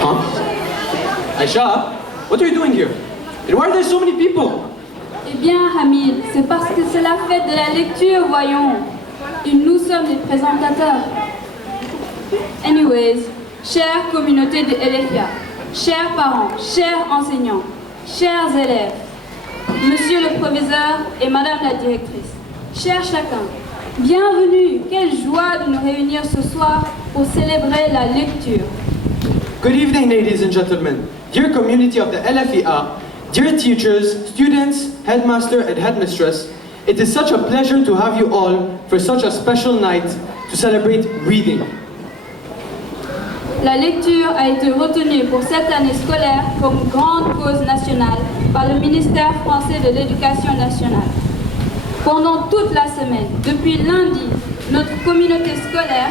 Huh? Aisha, what are you doing here? And why are there so many people? Eh bien, Hamid, c'est parce que c'est la fête de la lecture, voyons. Et nous sommes les présentateurs. Anyways, chère communauté de LFA, chers parents, chers enseignants, chers élèves, monsieur le proviseur et madame la directrice, chers chacun, bienvenue, quelle joie de nous réunir ce soir pour célébrer la lecture. Good evening, ladies and gentlemen, dear community of the LFEA, dear teachers, students, headmaster and headmistress. It is such a pleasure to have you all for such a special night to celebrate reading. La lecture a été retenue pour cette année scolaire comme grande cause nationale par le ministère français de l'Éducation nationale. Pendant toute la semaine, depuis lundi, notre communauté scolaire,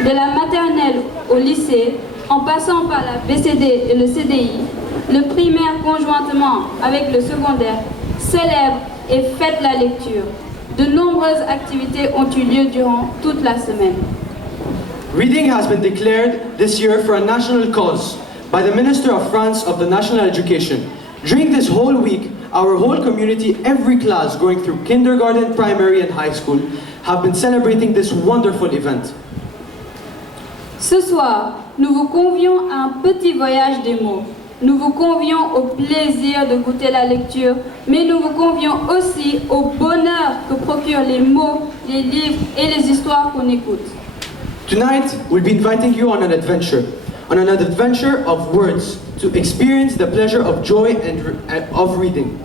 de la maternelle au lycée, en passant par la BCD et le CDI, le primaire conjointement avec le secondaire, célèbre et fête la lecture. De nombreuses activités ont eu lieu durant toute la semaine. Reading has been declared this year for a national cause by the Minister of France of the National Education. During this whole week, our whole community, every class going through kindergarten, primary and high school, have been celebrating this wonderful event. Ce soir, nous vous convions à un petit voyage des mots. Nous vous convions au plaisir de goûter la lecture, mais nous vous convions aussi au bonheur que procurent les mots, les livres et les histoires qu'on écoute. Tonight, we'll be inviting you on an adventure of words to experience the pleasure of joy and of reading.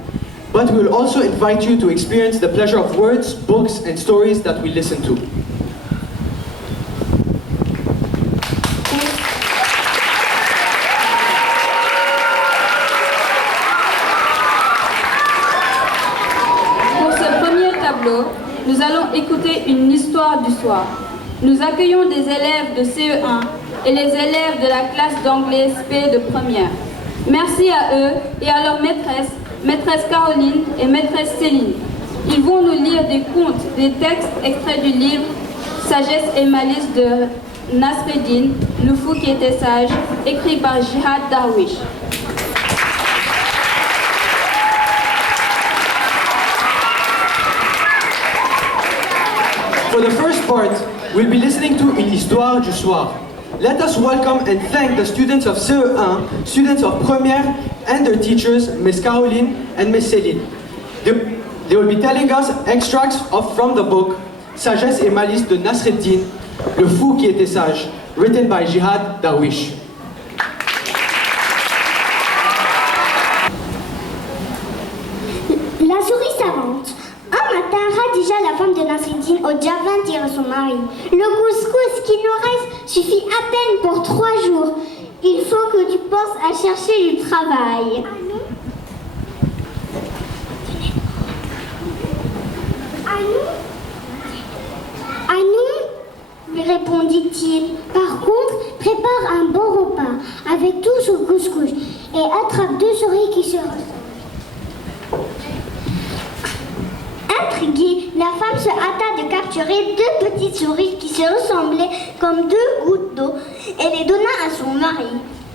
But we will also invite you to experience the pleasure of words, books and stories that we listen to. Nous allons écouter une histoire du soir. Nous accueillons des élèves de CE1 et les élèves de la classe d'anglais SP de première. Merci à eux et à leurs maîtresses, maîtresse Caroline et maîtresse Céline. Ils vont nous lire des contes, des textes extraits du livre Sagesse et malice de Nasreddin, le fou qui était sage, écrit par Jihad Darwish. For the first part, we'll be listening to Une histoire du soir. Let us welcome and thank the students of CE1, students of Première, and their teachers, Miss Caroline and Miss Céline. They will be telling us extracts from the book Sagesse et malice de Nasreddin, le fou qui était sage, written by Jihad Darwish. La souris savante. Un matin, Khadija, la femme de Nasreddin, au Javan, dire à son mari: le couscous qui nous reste suffit à peine pour 3 jours. Il faut que tu penses à chercher du travail. Ah non, répondit-il. Par contre, prépare un bon repas avec tout ce couscous et attrape 2 souris qui se ressemblent. Intriguée, la femme se hâta de capturer 2 petites souris qui se ressemblaient comme 2 gouttes d'eau et les donna à son mari.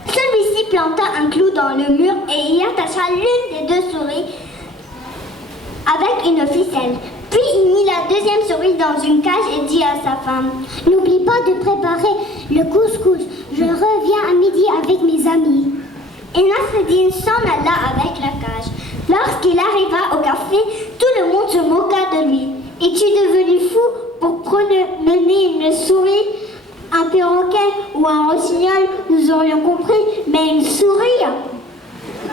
Celui-ci planta un clou dans le mur et y attacha l'une des 2 souris avec une ficelle. Puis il mit la 2e souris dans une cage et dit à sa femme: n'oublie pas de préparer le couscous, je reviens à midi avec mes amis. Et Nasreddin s'en alla avec la cage. Lorsqu'il arriva au café, tout le monde se moqua de lui. Es-tu devenu fou pour mener une souris, un perroquet ou un rossignol? Nous aurions compris, mais une souris?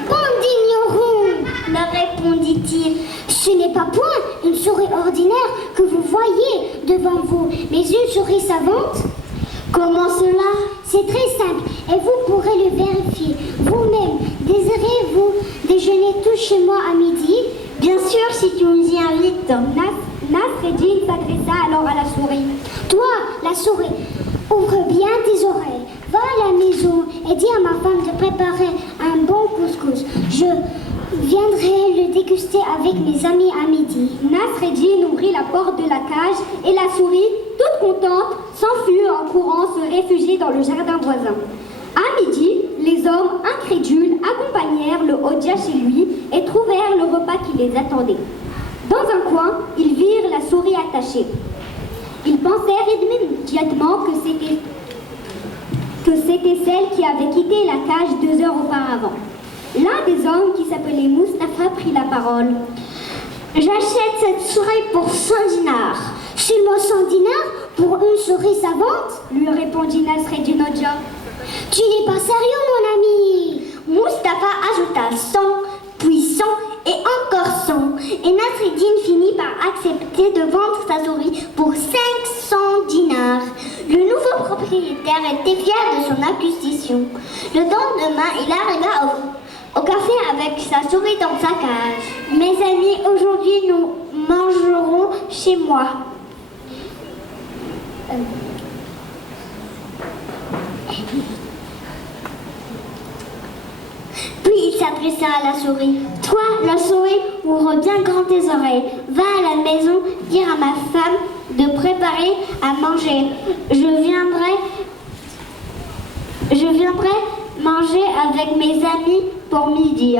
Bande d'ignorants, leur répondit-il. Ce n'est pas point une souris ordinaire que vous voyez devant vous, mais une souris savante. Comment cela? C'est très simple et vous pourrez le vérifier vous-même. Désirez-vous déjeuner tous chez moi à midi? Bien sûr, si tu nous y invites. Nasreddin s'adressa alors à la souris. Toi, la souris, ouvre bien tes oreilles. Va à la maison et dis à ma femme de préparer un bon couscous. Je viendrai le déguster avec mes amis à midi. Nasreddin ouvrit la porte de la cage et la souris, toute contente, s'enfuit en courant se réfugier dans le jardin voisin. À midi, les hommes incrédules accompagnèrent le Hodja chez lui et trouvèrent le repas qui les attendait. Dans un coin, ils virent la souris attachée. Ils pensèrent immédiatement que c'était celle qui avait quitté la cage 2 heures auparavant. L'un des hommes, qui s'appelait Mustapha, prit la parole. « J'achète cette souris pour 100 dinars. »« Seulement 100 dinars pour une souris savante ?» lui répondit Nasreddin Hodja. « Tu n'es pas sérieux, mon ami !» Mustapha ajouta 100, puis 100 et encore 100. Et Nasreddin finit par accepter de vendre sa souris pour 500 dinars. Le nouveau propriétaire était fier de son acquisition. Le lendemain, il arriva au café avec sa souris dans sa cage. « Mes amis, aujourd'hui nous mangerons chez moi. » Puis il s'adressa à la souris. « Toi, la souris, ouvre bien grand tes oreilles. Va à la maison dire à ma femme de préparer à manger. Je viendrai manger avec mes amis pour midi. »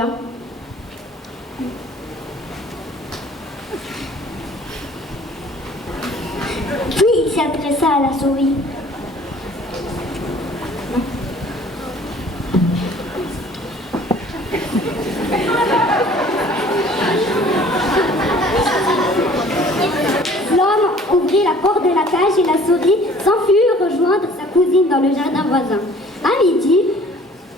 Puis il s'adressa à la souris. L'homme ouvrit la porte de la cage et la souris s'enfuit rejoindre sa cousine dans le jardin voisin. À midi,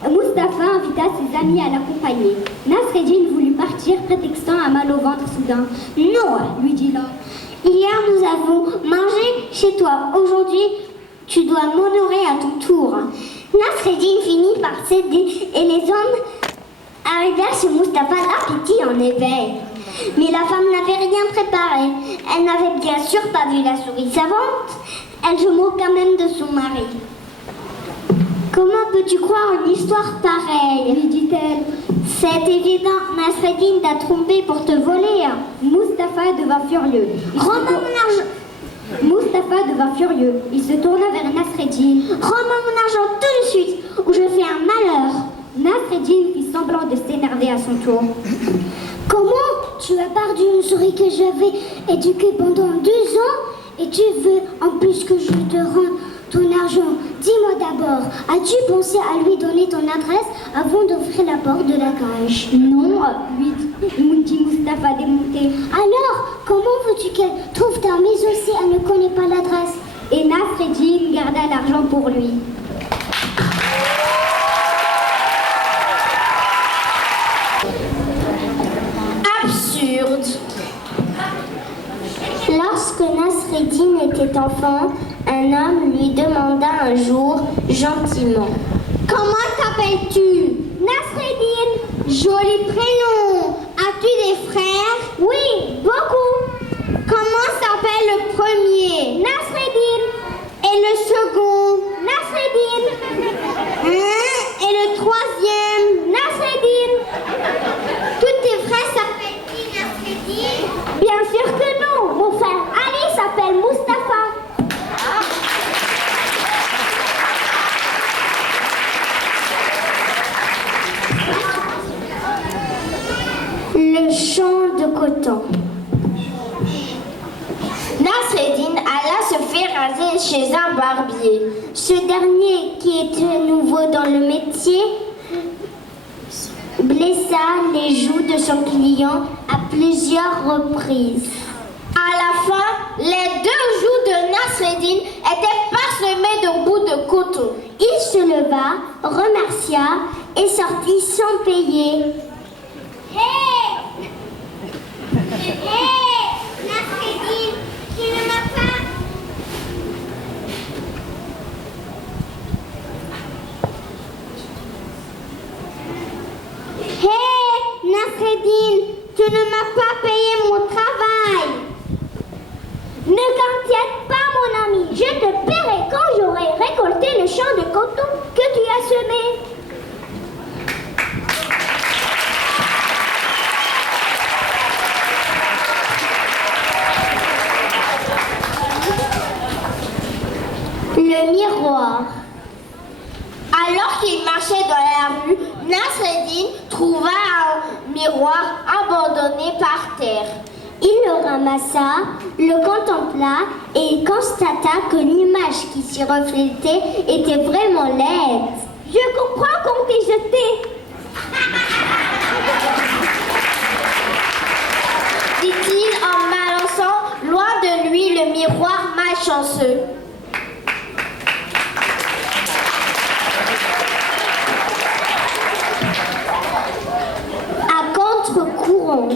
Mustapha invita ses amis à l'accompagner. Nasreddin voulut partir, prétextant un mal au ventre soudain. « Non !» lui dit l'homme. « Hier, nous avons mangé chez toi. Aujourd'hui, tu dois m'honorer à ton tour. » Nasreddin finit par céder et les hommes arrivèrent chez Mustapha l'appétit en éveil. Mais la femme n'avait rien préparé. Elle n'avait bien sûr pas vu la souris savante. Elle se moqua même de son mari. « Comment peux-tu croire une histoire pareille ?» lui dit-elle. « C'est évident, Nasreddin t'a trompé pour te voler. » Mustapha devint furieux. « Rends-moi mon argent !» Mustapha devint furieux. Il se tourna vers Nasreddin. « Rends-moi mon argent tout de suite, ou je fais un malheur !» Nasreddin fit semblant de s'énerver à son tour. « Comment tu as perdu une souris que j'avais éduquée pendant 2 ans et tu veux en plus que je te rende ton argent? Dis-moi d'abord, as-tu pensé à lui donner ton adresse avant d'ouvrir la porte de la cage? » « Non, lui dit Mustapha démonté. »« Alors, comment veux-tu qu'elle trouve ta maison si elle ne connaît pas l'adresse ?» Et Nasreddin garda l'argent pour lui. Absurde. Lorsque Nasreddin était enfant, un homme lui demanda un jour, gentiment, « Comment t'appelles-tu » ? « Nasreddin. »« Joli prénom. As-tu des frères ?»« Oui, beaucoup. »« Comment s'appelle le premier ?»« Nasreddin. »« Et le second ?»« Nasreddin. »« Et le troisième ?»« Nasreddin. »« Tous tes frères s'appellent-ils Nasreddin ?»« Bien sûr que non. Mon frère Ali s'appelle Mustapha. » Le champ de coton. Nasreddin alla se faire raser chez un barbier. Ce dernier, qui était nouveau dans le métier, blessa les joues de son client à plusieurs reprises. À la fin, les 2 joues de Nasreddin étaient parsemées de bouts de coton. Il se leva, remercia et sortit sans payer. Hé! Hé! Nasreddin, tu ne m'as pas... Hé! Nasreddin, tu ne m'as pas payé mon travail. Ne t'inquiète pas, mon ami, je te paierai quand j'aurai récolté le champ de coton que tu as semé. marchait dans la rue, Nasreddin trouva un miroir abandonné par terre. Il le ramassa, le contempla et constata que l'image qui s'y reflétait était vraiment laide. Je comprends qu'on t'ait jeté, dit-il en balançant loin de lui le miroir malchanceux. à contre-courant.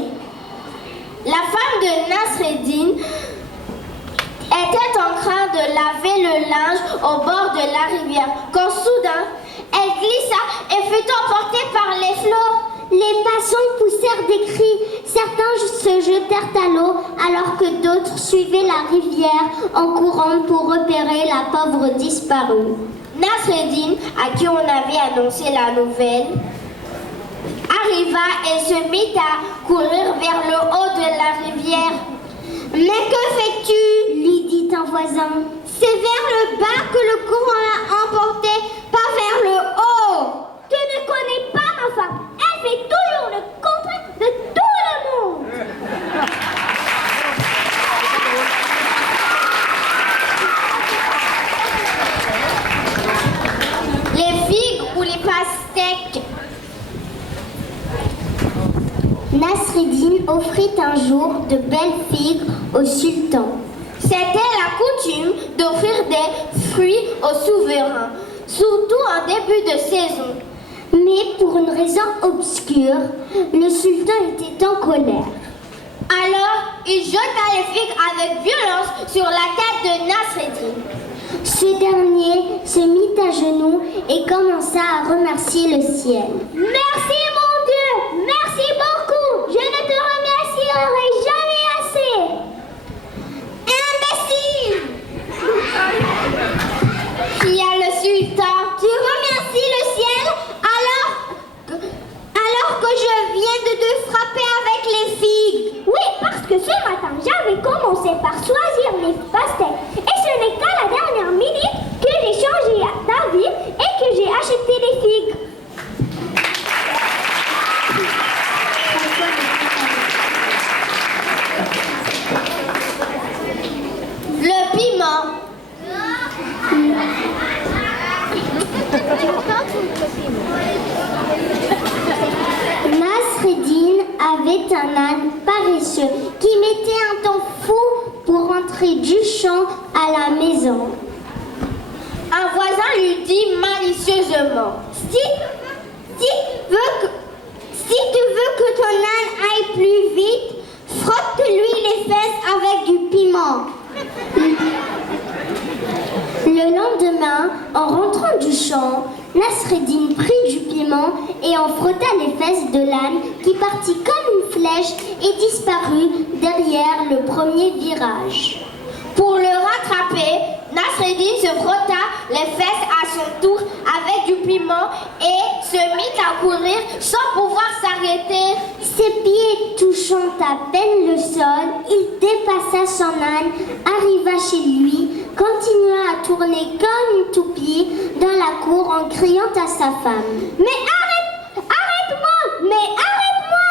La femme de Nasreddin était en train de laver le linge au bord de la rivière quand soudain, elle glissa et fut emportée par les flots. Les passants poussèrent des cris. Certains se jetèrent à l'eau alors que d'autres suivaient la rivière en courant pour repérer la pauvre disparue. Nasreddin, à qui on avait annoncé la nouvelle, arriva et se mit à courir vers le haut de la rivière. « Mais que fais-tu » lui dit un voisin. « C'est vers le bas que le courant l'a emporté, pas vers le haut. » Tu ne connais pas ma femme. Elle fait toujours le contraire de tout le monde. Les figues ou les pastèques? Nasreddin offrit un jour de belles figues au sultan. C'était la coutume d'offrir des fruits aux souverains, surtout en début de saison. Mais pour une raison obscure, le sultan était en colère. Alors, il jeta les figues avec violence sur la tête de Nasreddin. Ce dernier se mit à genoux et commença à remercier le ciel. « Merci mon Dieu, merci beaucoup, je ne te remercierai jamais assez. » Imbécile! Cria le sultan. Tu remercies le ciel alors que je viens de te frapper avec les figues. Oui, parce que ce matin, j'avais commencé par choisir les pastèques. Et ce n'est qu'à la dernière minute que j'ai changé d'avis et que j'ai acheté les figues. Le piment. Nasreddin avait un âne paresseux qui mettait un temps fou pour rentrer du champ à la maison. Un voisin lui dit malicieusement: si tu veux que ton âne aille plus vite, frotte-lui les fesses avec du piment. Le lendemain, en rentrant du champ, Nasreddin prit du piment et en frotta les fesses de l'âne qui partit comme une flèche et disparut derrière le premier virage. Pour le rattraper, Nasreddin se frotta les fesses à son tour avec du piment et se mit à courir sans pouvoir s'arrêter. Ses pieds touchant à peine le sol, il dépassa son âne, arriva chez lui, continua à tourner comme une toupie dans la cour en criant à sa femme. « Mais arrête-moi! Mais arrête-moi !»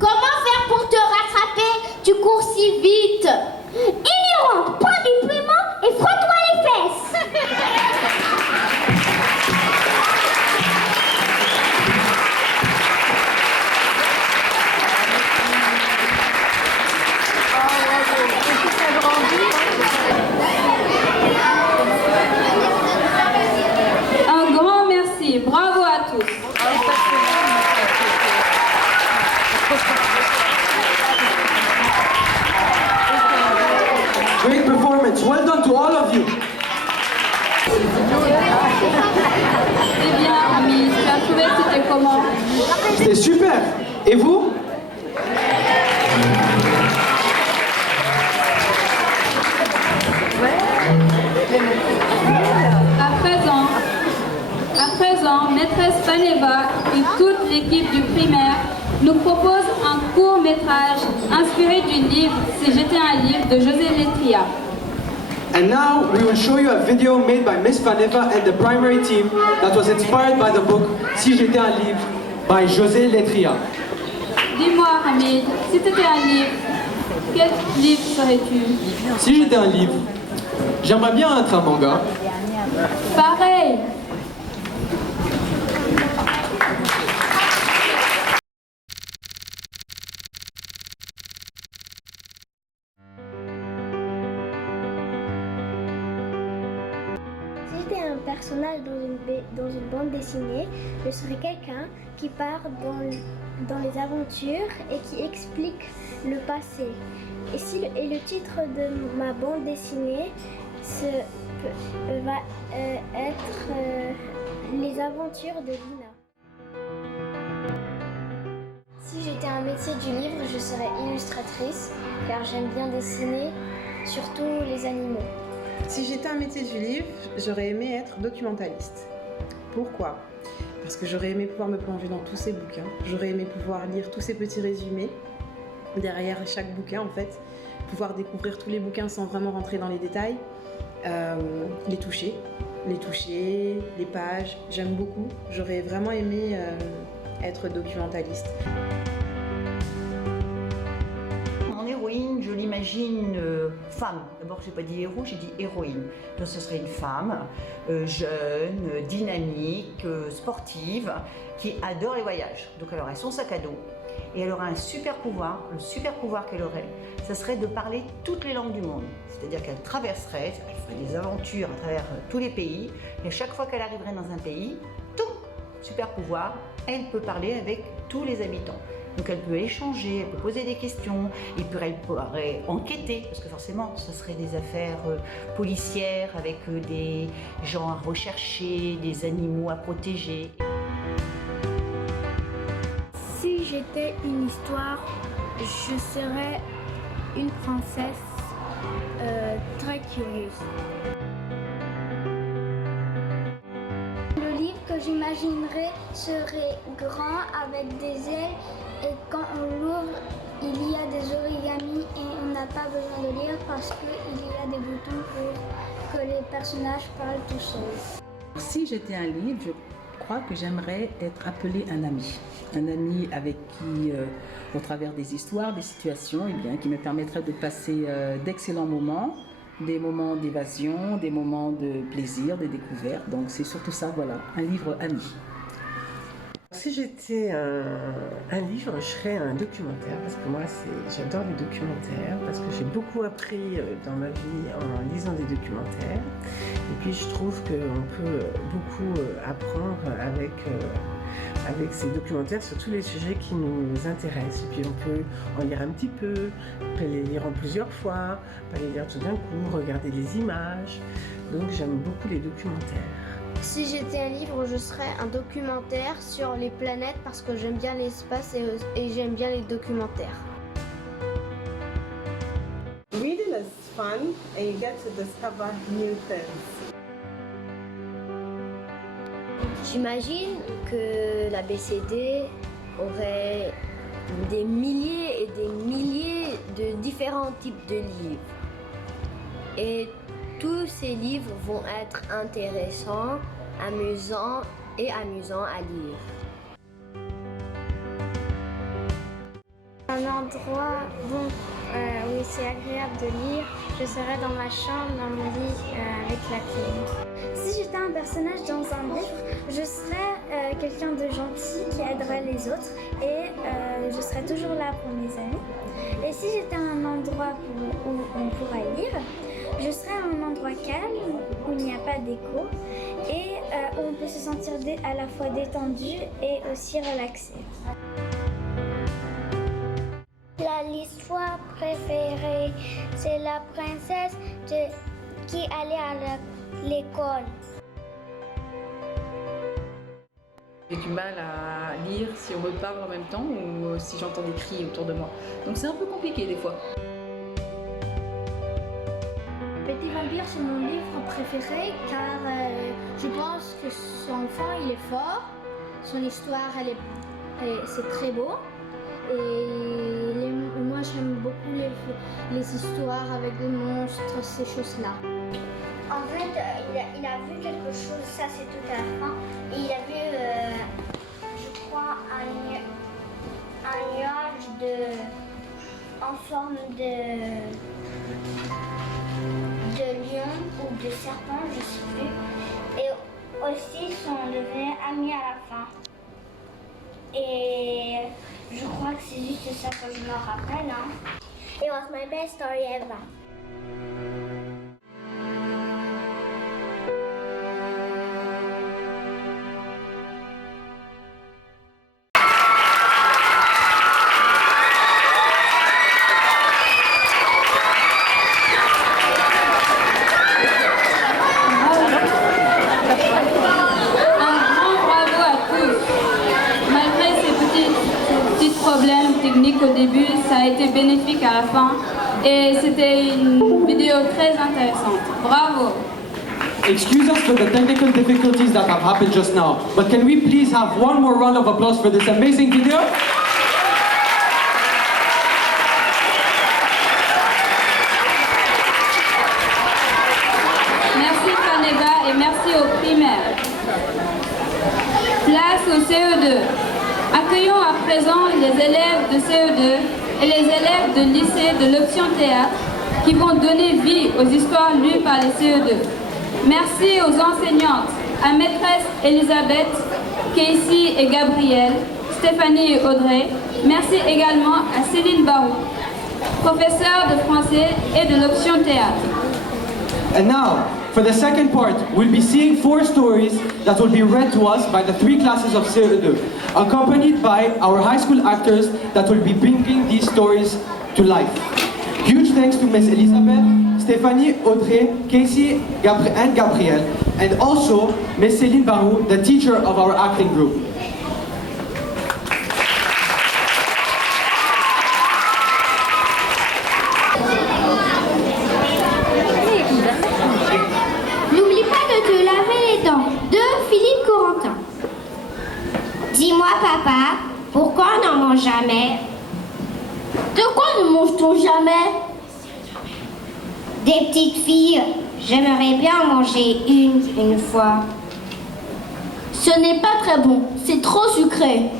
Comment faire pour te rattraper? Tu cours si vite. Ignorante, prends du piment et frotte-toi les fesses. Un grand merci, bravo à tous. Great performance. Well done to all of you. Eh bien, Ami, tu as trouvé que c'était comment? C'était super. Et vous? À présent, maîtresse Faneva et toute l'équipe du primaire nous propose un court métrage inspiré du livre Si j'étais un livre de José Letria. And now we will show you a video made by Miss Vaneva and the primary team that was inspired by the book Si j'étais un livre by José Letria. Dis-moi, Hamid, si tu étais un livre, quel livre serais-tu? Si j'étais un livre, j'aimerais bien être un manga. Pareil. Si j'étais un personnage dans une bande dessinée, je serais quelqu'un qui part dans les aventures et qui explique le passé. Et le titre de ma bande dessinée va être Les aventures de Lina. Si j'étais un métier du livre, je serais illustratrice car j'aime bien dessiner, surtout les animaux. Si j'étais un métier du livre, j'aurais aimé être documentaliste. Pourquoi ? Parce que j'aurais aimé pouvoir me plonger dans tous ces bouquins. J'aurais aimé pouvoir lire tous ces petits résumés derrière chaque bouquin en fait. Pouvoir découvrir tous les bouquins sans vraiment rentrer dans les détails. Les toucher, les pages, j'aime beaucoup. J'aurais vraiment aimé être documentaliste. Mon héroïne, je l'imagine femme. D'abord, je n'ai pas dit héros, j'ai dit héroïne. Donc, ce serait une femme jeune, dynamique, sportive, qui adore les voyages. Donc, elle aurait son sac à dos et elle aurait un super pouvoir. Le super pouvoir qu'elle aurait, ça serait de parler toutes les langues du monde. C'est-à-dire qu'elle traverserait, elle ferait des aventures à travers tous les pays. Et chaque fois qu'elle arriverait dans un pays, tout super pouvoir, elle peut parler avec tous les habitants. Donc elle peut échanger, elle peut poser des questions, et puis elle pourrait enquêter, parce que forcément, ce serait des affaires policières avec des gens à rechercher, des animaux à protéger. Si j'étais une histoire, je serais une princesse très curieuse. Le livre que j'imaginerais serait grand avec des ailes et quand on l'ouvre, il y a des origamis et on n'a pas besoin de lire parce qu'il y a des boutons pour que les personnages parlent tout seuls. Si j'étais un livre, je crois que j'aimerais être appelé un ami. Un ami avec qui, au travers des histoires, des situations, eh bien, qui me permettrait de passer d'excellents moments, des moments d'évasion, des moments de plaisir, de découverte. Donc c'est surtout ça, voilà, un livre ami. Si j'étais un livre, je serais un documentaire, parce que moi j'adore les documentaires, parce que j'ai beaucoup appris dans ma vie en lisant des documentaires. Et puis je trouve qu'on peut beaucoup apprendre avec ces documentaires sur tous les sujets qui nous intéressent. Et puis on peut en lire un petit peu, après les lire en plusieurs fois, pas les lire tout d'un coup, regarder les images. Donc j'aime beaucoup les documentaires. Si j'étais un livre, je serais un documentaire sur les planètes parce que j'aime bien l'espace et j'aime bien les documentaires. Reading is fun and you get to discover new things. J'imagine que la BCD aurait des milliers et des milliers de différents types de livres. Et tous ces livres vont être intéressants, amusants à lire. Un endroit où c'est agréable de lire, je serais dans ma chambre, dans mon lit, avec la clim. Si j'étais un personnage dans un livre, je serais quelqu'un de gentil qui aiderait les autres et je serais toujours là pour mes amis. Et si j'étais un endroit où on pourrait lire, je serais un endroit calme, où il n'y a pas d'écho et où on peut se sentir à la fois détendu et aussi relaxé. L'histoire préférée, c'est la princesse qui allait à l'école. J'ai du mal à lire si on me parle en même temps ou si j'entends des cris autour de moi. Donc c'est un peu compliqué des fois. Petit Vampire, c'est mon livre préféré car je pense que son enfant il est fort, son histoire c'est très beau et moi moi j'aime beaucoup les histoires avec des monstres, ces choses-là. En fait, il a vu quelque chose, ça c'est tout à la fin, et il a vu, je crois, un nuage en forme de lion ou de serpent, je ne sais plus. Et aussi, ils sont devenus amis à la fin. Et je crois que c'est juste ça que je me rappelle. Hein. It was my best story ever. Au début, ça a été bénéfique à la fin et c'était une vidéo très intéressante. Bravo! Excuse us for the technical difficulties that have happened just now, but can we please have one more round of applause for this amazing video? Merci Kaneba et merci aux primaires. Place au CE2. Accueillons à présent les élèves de CE2 et les élèves de lycée de l'option théâtre qui vont donner vie aux histoires lues par les CE2. Merci aux enseignantes, à maîtresse Elisabeth, Casey et Gabrielle, Stéphanie et Audrey. Merci également à Céline Barou, professeure de français et de l'option théâtre. And now, for the second part, we'll be seeing 4 stories that will be read to us by the 3 classes of CE2, accompanied by our high school actors that will be bringing these stories to life. Huge thanks to Miss Elisabeth, Stéphanie, Audrey, Casey, and Gabrielle, and also Miss Céline Barou, the teacher of our acting group. Dis-moi, papa, pourquoi on n'en mange jamais? De quoi ne mange-t-on jamais? Des petites filles, j'aimerais bien en manger une fois. Ce n'est pas très bon, c'est trop sucré.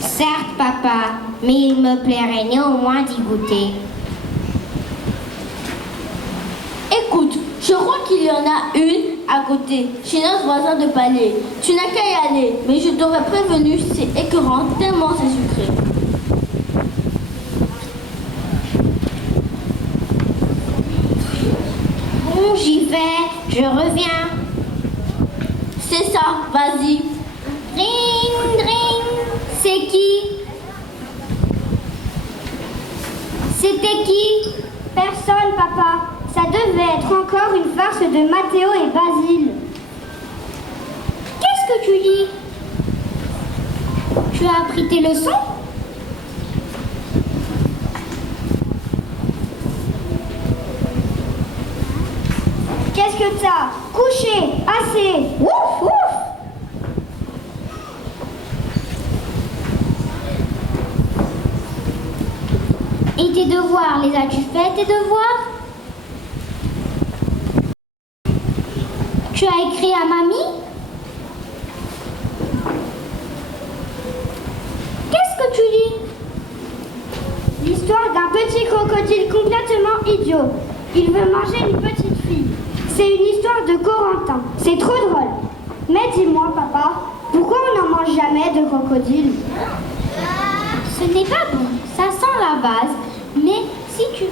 Certes, papa, mais il me plairait néanmoins d'y goûter. Écoute, je crois qu'il y en a une à côté, chez notre voisin de palier. Tu n'as qu'à y aller, mais je t'aurais prévenu, c'est écœurant tellement c'est sucré. Bon, j'y vais, je reviens. C'est ça, vas-y. Ring, ring, c'est qui? C'était qui? Personne, papa. Ça devait être encore une farce de Mathéo et Basile. Qu'est-ce que tu dis? Tu as appris tes leçons? Qu'est-ce que t'as? Couché, assez. Ouf, ouf. Et tes devoirs, les as-tu fait, tes devoirs? Tu as écrit à mamie? Qu'est-ce que tu lis? L'histoire d'un petit crocodile complètement idiot. Il veut manger une petite fille. C'est une histoire de Corentin. C'est trop drôle. Mais dis-moi, papa, pourquoi on n'en mange jamais de crocodile? Ce n'est pas bon, ça sent la base. Mais si tu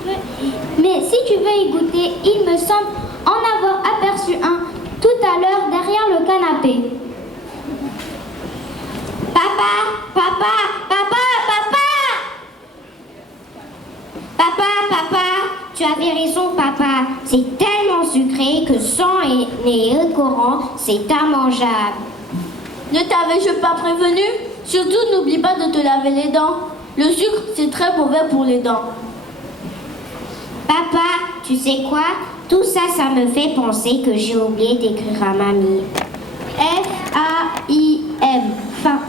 veux y goûter, il me semble en avoir aperçu un tout à l'heure derrière le canapé. Papa, papa, papa, papa! Papa, papa, tu avais raison, papa. C'est tellement sucré que sans et écœurant, c'est immangeable. Ne t'avais-je pas prévenu? Surtout, n'oublie pas de te laver les dents. Le sucre, c'est très mauvais pour les dents. Papa, tu sais quoi? Tout ça, ça me fait penser que j'ai oublié d'écrire à mamie. F-A-I-M. Fin.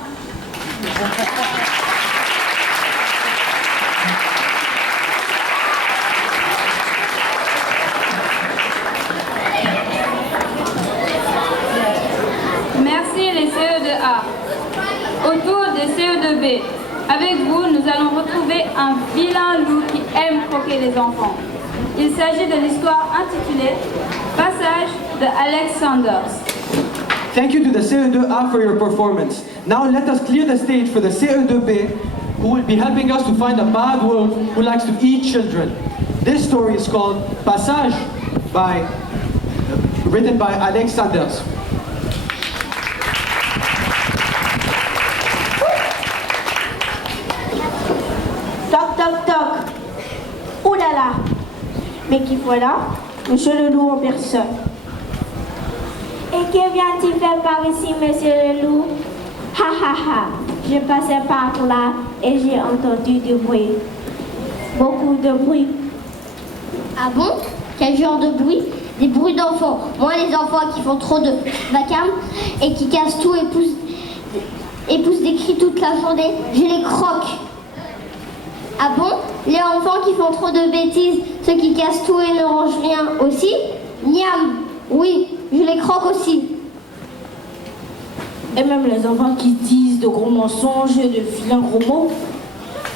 B. Avec vous, nous allons retrouver un vilain loup qui aime croquer les enfants. Il s'agit de l'histoire intitulée Passage de Alex Sanders. Thank you to the CE2A for your performance. Now let us clear the stage for the CE2B, who will be helping us to find a bad wolf who likes to eat children. This story is called Passage, written by Alex Sanders. Toc, toc, toc. Ouh là là. Mais qui voilà? Monsieur le loup en personne. Et que vient-il faire par ici, monsieur le loup? Ha ha ha. Je passais par là et j'ai entendu du bruit. Beaucoup de bruit. Ah bon? Quel genre de bruit? Des bruits d'enfants. Moi, les enfants qui font trop de vacarme et qui cassent tout et poussent des cris toute la journée, je les croque. Ah bon? Les enfants qui font trop de bêtises, ceux qui cassent tout et ne rangent rien aussi? Miam! Oui, je les croque aussi. Et même les enfants qui disent de gros mensonges et de vilains gros mots.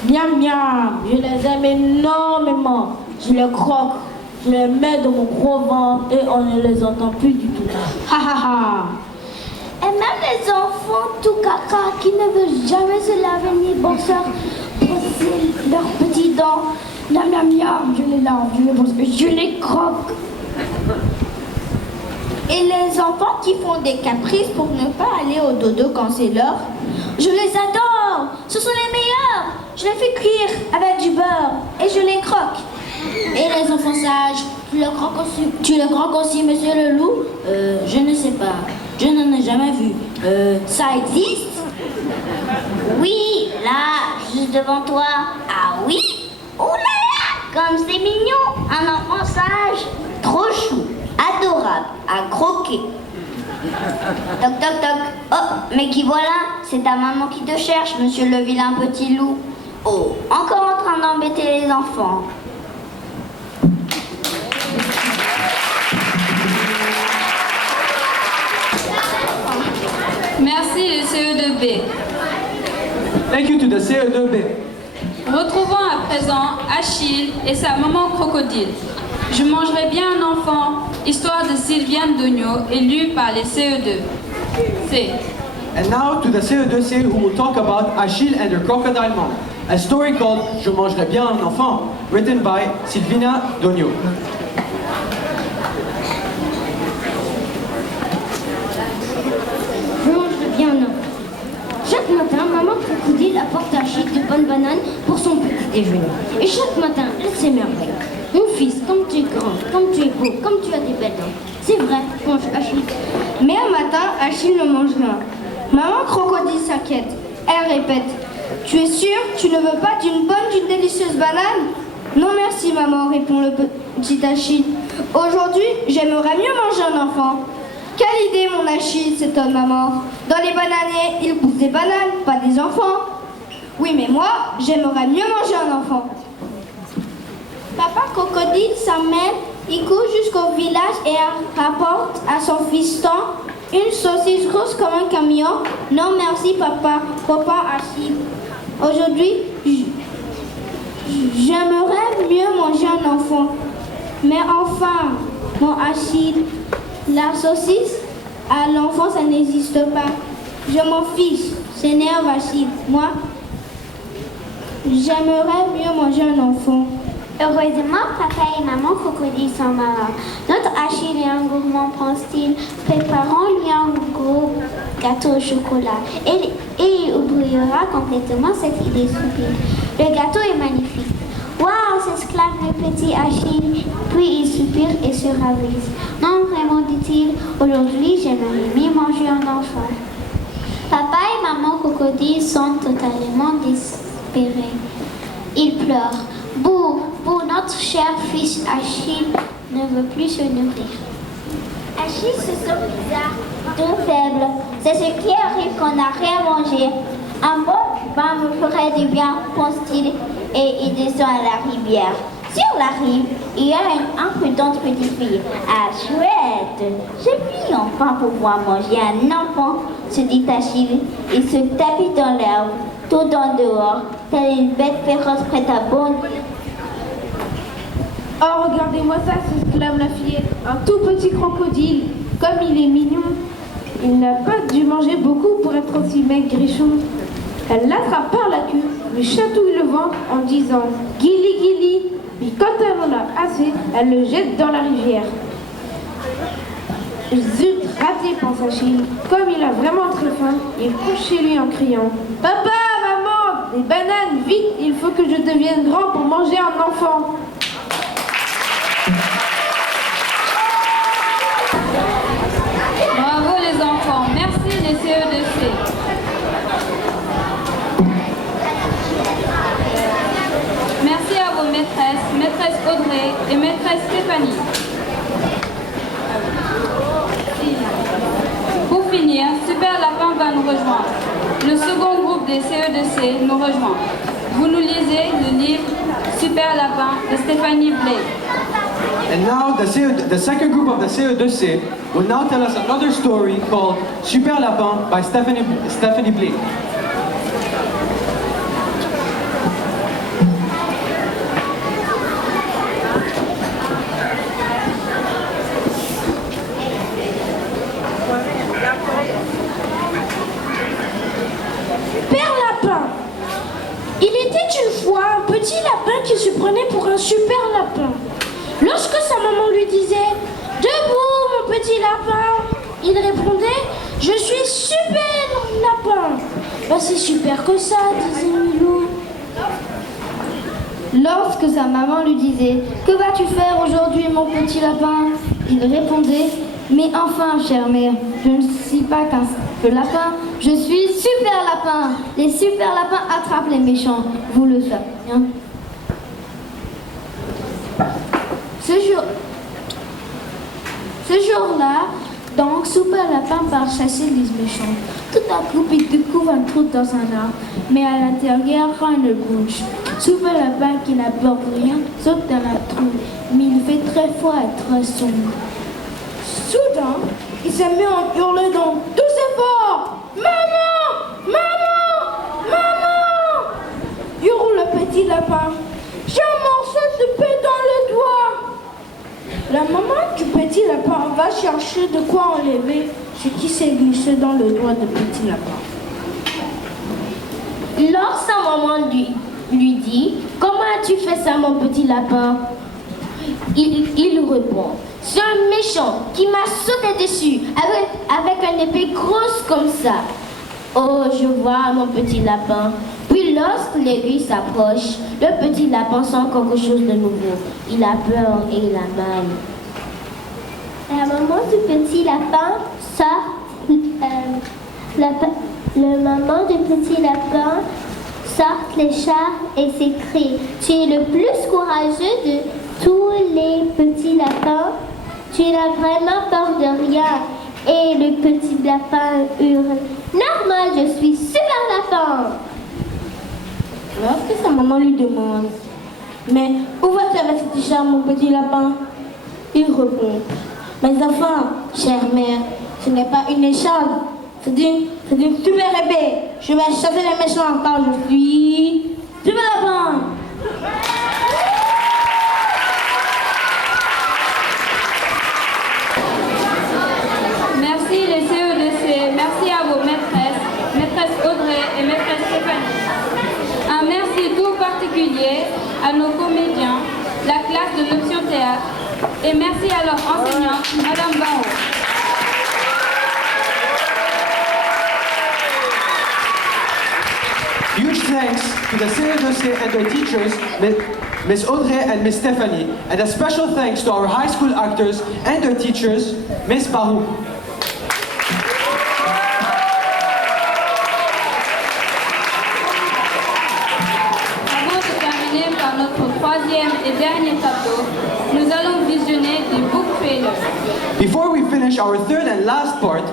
Miam miam, je les aime énormément. Je les croque, je les mets dans mon gros ventre et on ne les entend plus du tout. Ha ha ha. Et même les enfants tout caca qui ne veulent jamais se laver ni brosseur brosser leurs petits dents. Miam miam miam, je les lave, je les brosse et je les croque. Et les enfants qui font des caprices pour ne pas aller au dodo quand c'est l'heure, je les adore. Ce sont les meilleurs. Je les fais cuire avec du beurre et je les croque. Et les enfants sages, tu les croques aussi, monsieur le loup? Je ne sais pas. Je n'en ai jamais vu. Ça existe? Oui, là, juste devant toi. Ah oui? Oh là là, comme c'est mignon. Un enfant sage, trop chou, adorable, à croquer. Toc toc toc. Oh, mais qui voilà? C'est ta maman qui te cherche, monsieur le vilain petit loup. Oh, encore en train d'embêter les enfants. Merci le CE2B. Thank you to the CE2B. Retrouvons à présent Achille et sa maman crocodile. Je mangerai bien un enfant, histoire de Sylviane Dogno, élue par les CE2. C. And now to the CE2C, who will talk about Achille and her crocodile mom. A story called Je mangerai bien un enfant, written by Sylvina Dogno. Je mangerai bien un enfant. Chaque matin, maman crocodile apporte à Achille de bonnes bananes pour son petit déjeuner. Et chaque matin, elle s'émerveille. Mon fils, comme tu es grand, comme tu es beau, comme tu as des belles dents. C'est vrai, mange Achille. Mais un matin, Achille ne mange rien. Maman crocodile s'inquiète. Elle répète. Tu es sûre? Tu ne veux pas d'une délicieuse banane? Non merci maman, répond le petit Achille. Aujourd'hui, j'aimerais mieux manger un enfant. Quelle idée mon Achille, s'étonne maman. Dans les bananiers, il pousse des bananes, pas des enfants. Oui mais moi, j'aimerais mieux manger un enfant. Papa crocodile s'emmène, il court jusqu'au village et rapporte à son fiston une saucisse grosse comme un camion. Non merci papa, papa Achille. Aujourd'hui, j'aimerais mieux manger un enfant. Mais enfin, mon Achille, la saucisse à l'enfant ça n'existe pas. Je m'en fiche, s'énerve Achille. Moi, j'aimerais mieux manger un enfant. Heureusement, papa et maman crocodile sont malades. Notre Achille est un gourmand, pense-t-il. Préparons-lui un gros gâteau au chocolat. Et il oubliera complètement cette idée stupide. Le gâteau est magnifique. Waouh, s'exclame le petit Achille. Puis il soupire et se ravise. Non, vraiment, dit-il, aujourd'hui j'aimerais mieux manger un enfant. Papa et maman crocodile sont totalement désespérés. Ils pleurent. Bouh, notre cher fils Achille ne veut plus se nourrir. Achille se sent bizarre, tout faible. C'est ce qui arrive quand on n'a rien mangé. Un bon bain me ferait du bien, pense-t-il, et il descend à la rivière. Sur la rive, il y a une imprudente petite fille. Ah chouette, je vais enfin pouvoir manger un enfant, se dit Achille. Il se tapit dans l'herbe. tout en dehors, telle une bête féroce prête à bondre. Oh, regardez-moi ça, s'exclame la fillette. Un tout petit crocodile. Comme il est mignon. Il n'a pas dû manger beaucoup pour être aussi maigrichon. Elle l'attrape par la queue, lui chatouille le ventre en disant « Guili, guili !» Puis quand elle en a assez, elle le jette dans la rivière. Zut, raté, pense Achille. Comme il a vraiment très faim, il court chez lui en criant « Papa, maman, des bananes, vite, il faut que je devienne grand pour manger un enfant !» Bravo les enfants, merci les CE2C. Merci à vos maîtresses, maîtresse Audrey et maîtresse Stéphanie. Pour finir, Super Lapin va nous rejoindre. Le second groupe des CE2C nous rejoint. Vous nous lisez le livre Super Lapin de Stéphanie Blake. And now the second group of the CE2C will now tell us another story called Super Lapin by Stephanie Blake. Super Lapin. Il était une fois un petit lapin qui se prenait pour un super lapin. Lorsque sa maman lui disait « Debout, mon petit lapin !» il répondait « Je suis super lapin !» « C'est super que ça, disait Milou. Lorsque sa maman lui disait « Que vas-tu faire aujourd'hui, mon petit lapin ?» il répondait « Mais enfin, chère mère, je ne suis pas qu'un simple lapin, je suis super lapin. Les super lapins attrapent les méchants, vous le savez bien. » Ce jour-là, donc, Super Lapin part chasser les méchants. Tout à coup, il découvre un trou dans un arbre, mais à l'intérieur, rien ne bouge. Super Lapin, qui n'a peur de rien, saute dans la trou, mais il fait très froid et très sombre. Soudain, il s'est mis en hurlant tous ses forts. « Maman! Maman! Maman !» hurle le petit lapin. « J'ai un morceau de paix dans le doigt !» La maman du petit lapin va chercher de quoi enlever ce qui s'est glissé dans le doigt du petit lapin. Lorsque sa maman lui dit « Comment as-tu fait ça, mon petit lapin ?» il répond « C'est un méchant qui m'a sauté dessus avec une épée grosse comme ça. » Oh, je vois, mon petit lapin. Puis lorsque l'aiguille s'approche, le petit lapin sent quelque chose de nouveau. Il a peur et il a mal. La maman du petit lapin sort. Le maman du petit lapin sort les chats et s'écrie « Tu es le plus courageux de tous les petits lapins. Tu n'as vraiment peur de rien. » Et le petit lapin hurle « Normal, je suis super lapin !» Lorsque sa maman lui demande « Mais où vas-tu avec cet chat, mon petit lapin ?» il répond « Mes enfants, chère mère, ce n'est pas une écharpe, c'est une super épée. Je vais chasser les méchants car je suis super lapin !» Merci les CE2C, merci à vos maîtresses, maîtresse Audrey et maîtresse Stéphanie. Un merci tout particulier à nos comédiens, la classe de l'option théâtre, et merci à leur enseignante, Madame Barrault. Huge thanks to the CE2C and their teachers, Miss Audrey and Miss Stephanie, and a special thanks to our high school actors and their teachers, Miss Barou. Avant de terminer par notre troisième et dernier tableau, nous allons visionner des book trailers. Before we finish our third and last part,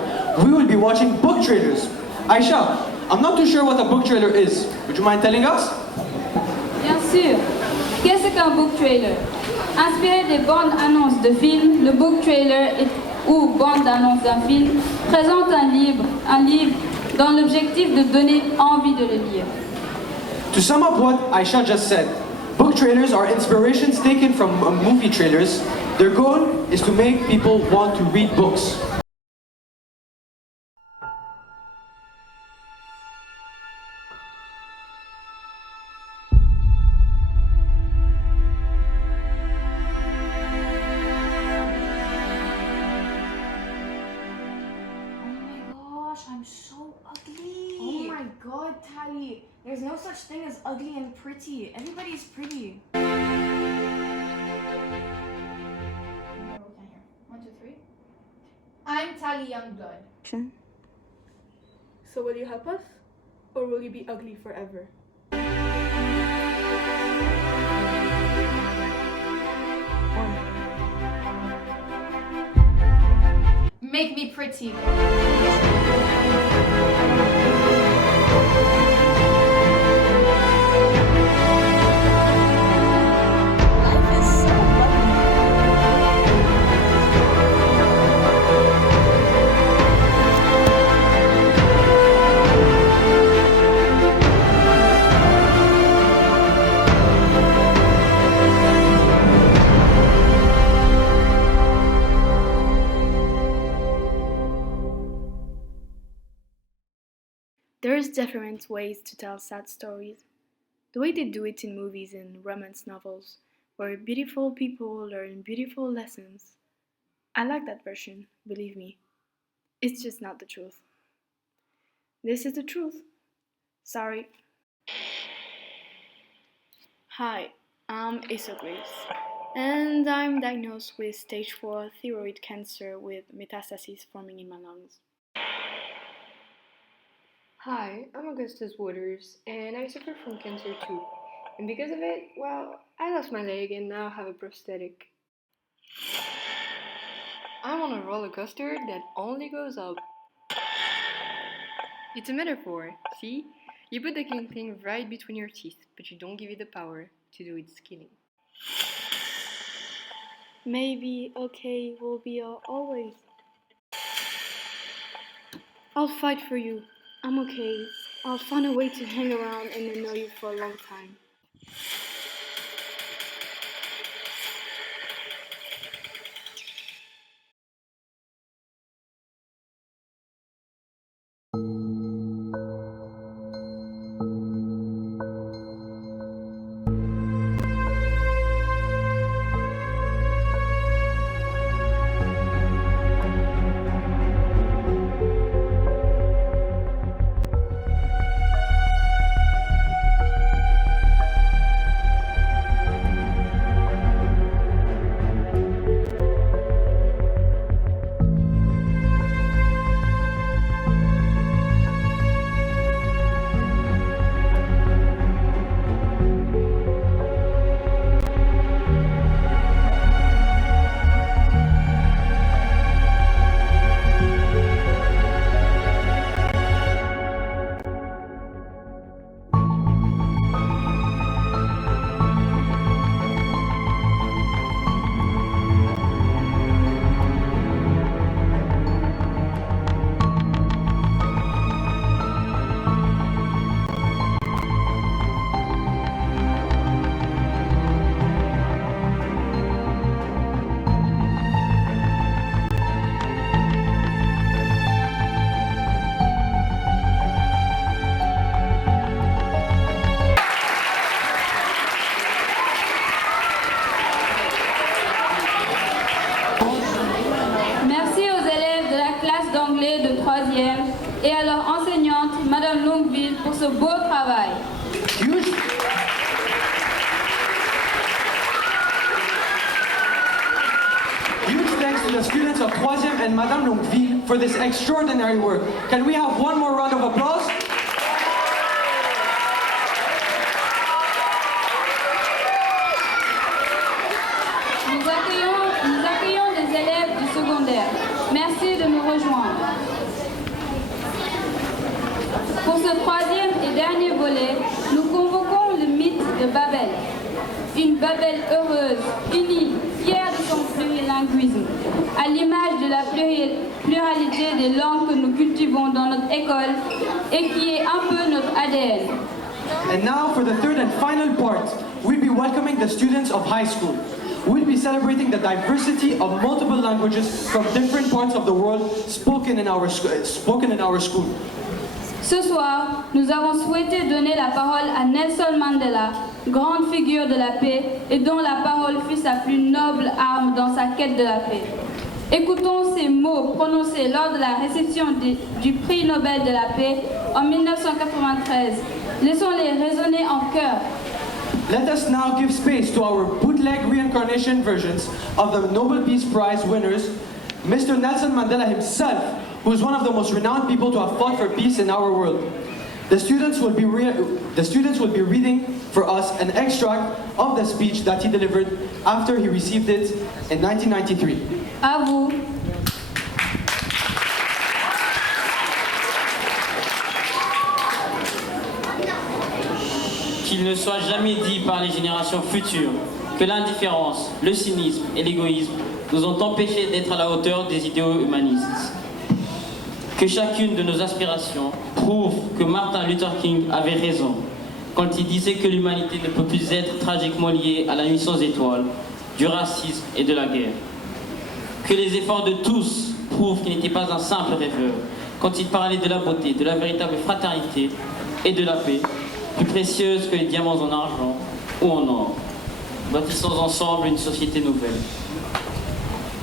we will be watching book trailers. Aisha, I'm not too sure what a book trailer is. Would you mind telling us? Bien sûr. Qu'est-ce qu'un book trailer? Inspiré des bandes annonces de films, le book trailer ou bande annonce d'un film présente un livre dans l'objectif de donner envie de le lire. To sum up what Aisha just said, book trailers are inspirations taken from movie trailers. Their goal is to make people want to read books. I'm so ugly. Oh my god, Tali. There's no such thing as ugly and pretty. Everybody's pretty. We can hear. 1, 2, 3. I'm Tali Youngblood. So will you help us? Or will you be ugly forever? Make me pretty. There's different ways to tell sad stories. The way they do it in movies and romance novels, where beautiful people learn beautiful lessons. I like that version, believe me. It's just not the truth. This is the truth. Sorry. Hi, I'm Issa Grace, and I'm diagnosed with stage 4 thyroid cancer with metastases forming in my lungs. Hi, I'm Augustus Waters, and I suffer from cancer too. And because of it, well, I lost my leg and now have a prosthetic. I'm on a roller coaster that only goes up. It's a metaphor, see? You put the killing thing right between your teeth, but you don't give it the power to do its killing. Maybe okay will be always. I'll fight for you. I'm okay. I'll find a way to hang around and know you for a long time. Et à leur enseignante, Madame Longueville, pour ce beau travail. Huge thanks to the students of 3e and Madame Longueville for this extraordinary work. Can we have one more round of applause? Nous accueillons les élèves du secondaire. Merci de nous rejoindre. Pour ce 3e et dernier volet, nous convoquons le mythe de Babel. Une Babel heureuse, unie, fière de son plurilingue multilinguisme, à l'image de la pluralité des langues que nous cultivons dans notre école et qui est un peu notre ADN. And now for the third and final part, we'll be welcoming the students of high school. We'll be celebrating the diversity of multiple languages from different parts of the world spoken in our school. Ce soir, nous avons souhaité donner la parole à Nelson Mandela, grande figure de la paix et dont la parole fut sa plus noble arme dans sa quête de la paix. Écoutons ces mots prononcés lors de la réception du prix Nobel de la paix en 1993. Laissons-les résonner en chœur. Let us now give space to our bootleg reincarnation versions of the Nobel Peace Prize winners, Mr. Nelson Mandela himself, who is one of the most renowned people to have fought for peace in our world. The students will be reading for us an extract of the speech that he delivered after he received it in 1993. À vous. Qu'il ne soit jamais dit par les générations futures que l'indifférence, le cynisme et l'égoïsme nous ont empêchés d'être à la hauteur des idéaux humanistes. Que chacune de nos aspirations prouve que Martin Luther King avait raison quand il disait que l'humanité ne peut plus être tragiquement liée à la nuit sans étoiles, du racisme et de la guerre. Que les efforts de tous prouvent qu'il n'était pas un simple rêveur quand il parlait de la beauté, de la véritable fraternité et de la paix, plus précieuse que les diamants en argent ou en or. Bâtissons ensemble une société nouvelle.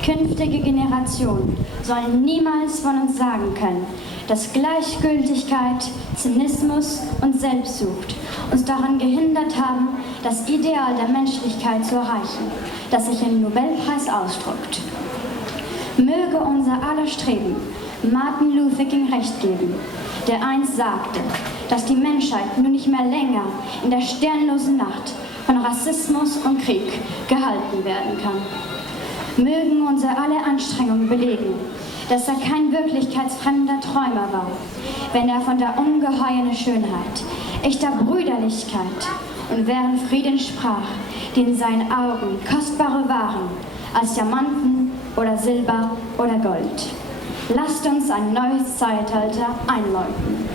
Künftige Generationen sollen niemals von uns sagen können, dass Gleichgültigkeit, Zynismus und Selbstsucht uns daran gehindert haben, das Ideal der Menschlichkeit zu erreichen, das sich im Nobelpreis ausdrückt. Möge unser aller Streben Martin Luther King recht geben, der einst sagte, dass die Menschheit nun nicht mehr länger in der sternlosen Nacht von Rassismus und Krieg gehalten werden kann. Mögen unsere alle Anstrengungen belegen, dass er kein wirklichkeitsfremder Träumer war, wenn er von der ungeheuren Schönheit, echter Brüderlichkeit und wahren Frieden sprach, die in seinen Augen kostbare waren, als Diamanten oder Silber oder Gold. Lasst uns ein neues Zeitalter einläuten.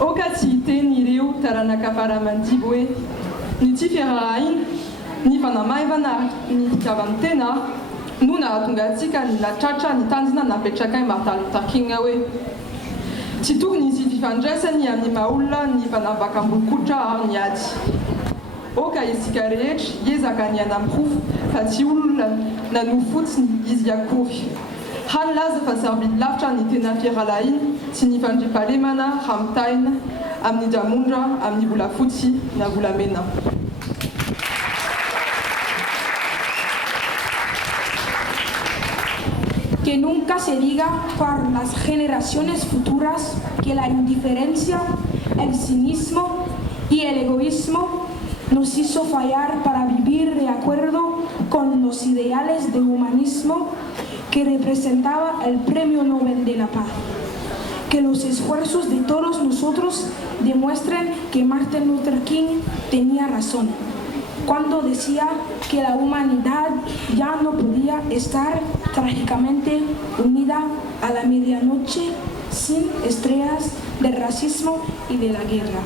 Okati ni reu taranaka para mandibwe, ni tiferain, ni vanamaivana, ni kavantena, nuna atungatika ni la chacha ni tanzina na pechaka i Martin Luther King awe. Tituk ni si tifandresa ni amni maula ni vanavakambulkucha ni adi. Oka isikarech yezaka ni anampruf fatiul na nufut ni iziakuri. Han laz fa servit lafcha ni tenafira lain, tinifandi palemana, ramtain, amni jamunja, amni bula futi, na bula mena. Que nunca se diga para las generaciones futuras que la indiferencia, el cinismo y el egoísmo nos hizo fallar para vivir de acuerdo con los ideales de humanismo que representaba el Premio Nobel de la Paz. Que los esfuerzos de todos nosotros demuestren que Martin Luther King tenía razón cuando decía que la humanidad ya no podía estar trágicamente unida a la medianoche sin estrellas del racismo y de la guerra.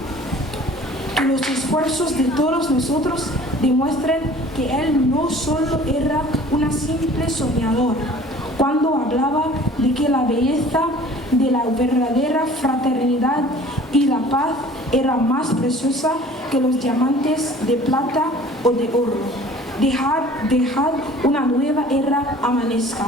Que los esfuerzos de todos nosotros demuestren que él no solo era una simple soñadora cuando hablaba de que la belleza de la verdadera fraternidad y la paz era más preciosa que los diamantes de plata o de oro. Dejad una nueva era amanezca.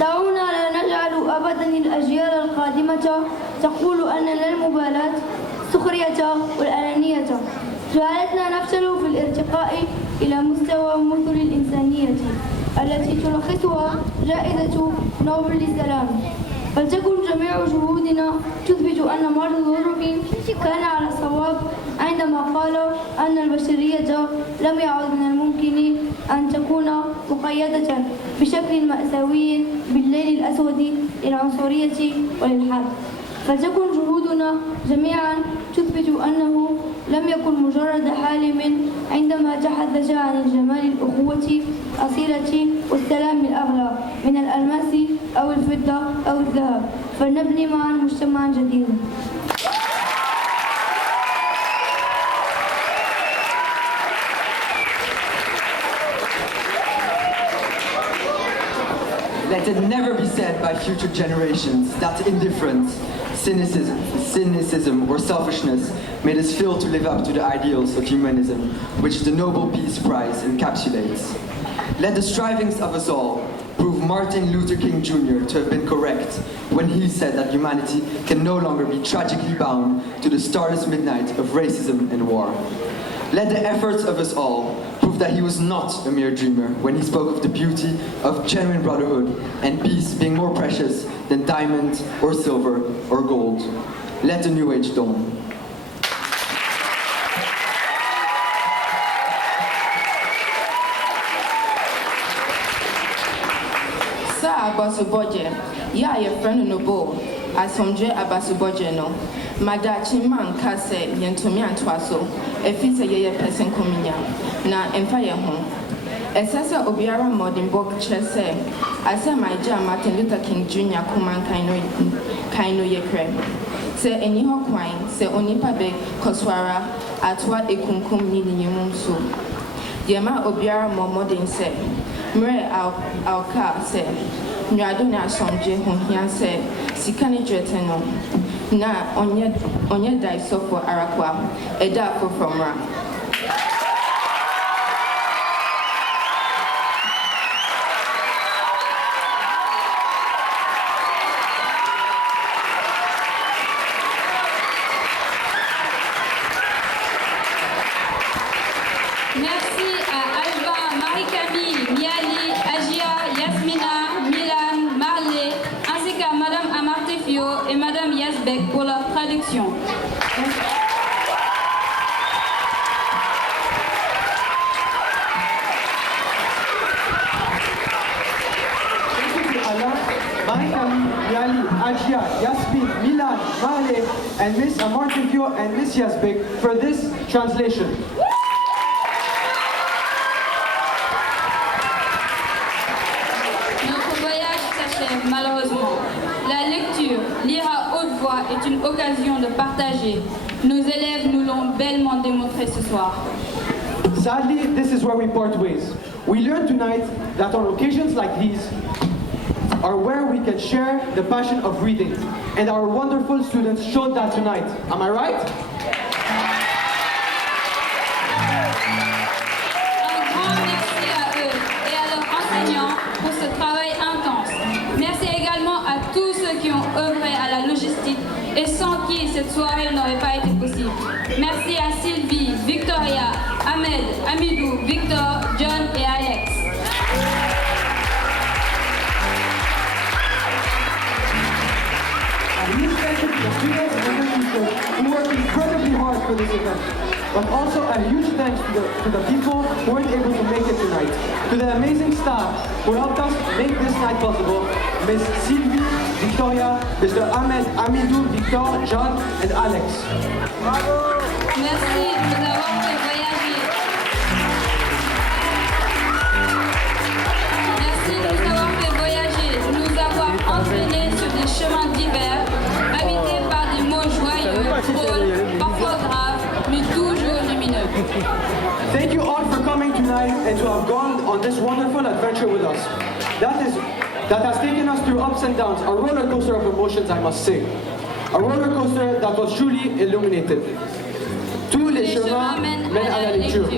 دعونا لا نجعل أبدا الأجيال القادمة تقول أن لا المبالاة السخرية والأنانية جعلتنا نفشل في الارتقاء إلى مستوى مثل الإنسانية التي تلخصها جائزة نوبل للسلام. فلتكن جميع جهودنا تثبت أن مارتن لوثر كينغ كان على صواب عندما قال أن البشرية لم يعد من الممكن أن تكون مقيدة بشكل مأساوي بالليل الأسود للعنصرية وللحرب. فلتكن جهودنا جميعا تثبت أنه لم يكن مجرد حالم عندما تحدث عن الجمال الأخوة الأصيلة والسلام الأغلى من الألماس أو الفضة أو الذهب، فلنبني معا مجتمعا جديدا. Let it never be said by future generations that indifference, cynicism or selfishness made us fail to live up to the ideals of humanism, which the Nobel Peace Prize encapsulates. Let the strivings of us all prove Martin Luther King Jr. to have been correct when he said that humanity can no longer be tragically bound to the starless midnight of racism and war. Let the efforts of us all prove that he was not a mere dreamer when he spoke of the beauty of genuine brotherhood and peace being more precious than diamond or silver or gold. Let the new age dawn. Sir Abasuboje, ya your friend no bo, as from J Abasuboje no. Madachi man kase yentomi antwaso, efise ye person kominya, na emfaye hon. Esasa obiara modern book chese, ase my jam Martin Luther King Jr. kuman kaino yekre. Se eni ho kwan, se onipa be koswara, atwa ekunkum ni nyimum so. Yema obiara mo modern se, mre alka se, nyado na asomje honhia se, sikani dwete no. Na onye dai sofo arakwa eda afo from ra. Merci à Alba, Marie-Camille, Miali, Agia, Yasmina, Milan, Marley, ainsi qu'à Madame Amarte Fio et Madame Yasbek pour leur traduction. Marie-Camille, Miali, Agia, Yasmin, Milan, Marley, and Miss Amarte Fio and Miss Yasbek for this translation. Malheureusement, la lecture, lire à haute voix est une occasion de partager. Nos élèves nous l'ont bellement démontré ce soir. Sadly, this is where we part ways. We learned tonight that on occasions like these are where we can share the passion of reading. And our wonderful students showed that tonight. Am I right? Pour ce travail intense. Merci également à tous ceux qui ont œuvré à la logistique et sans qui cette soirée n'aurait pas été possible. Merci à Sylvie, Victoria, Ahmed, Amidou, Victor, John et Alex. A huge thank you to the students and the teachers who worked incredibly hard for this event. But also a huge thanks to the people who weren't able to make it tonight. To the amazing staff who helped us make this night possible. Miss Sylvie, Victoria, Mr. Ahmed, Amidou, Victor, John, and Alex. Bravo! Merci de nous avoir fait voyager. Merci de nous avoir fait voyager, de nous avoir entraînés sur des chemins divers, habités par des mots joyeux, drôles, parfois graves, mais toujours lumineux. Thank you all for coming tonight and to have gone on this wonderful adventure with us. That has taken us through ups and downs, a roller coaster of emotions, I must say. A roller coaster that was truly illuminated. Tous les chemins mènent à la lecture.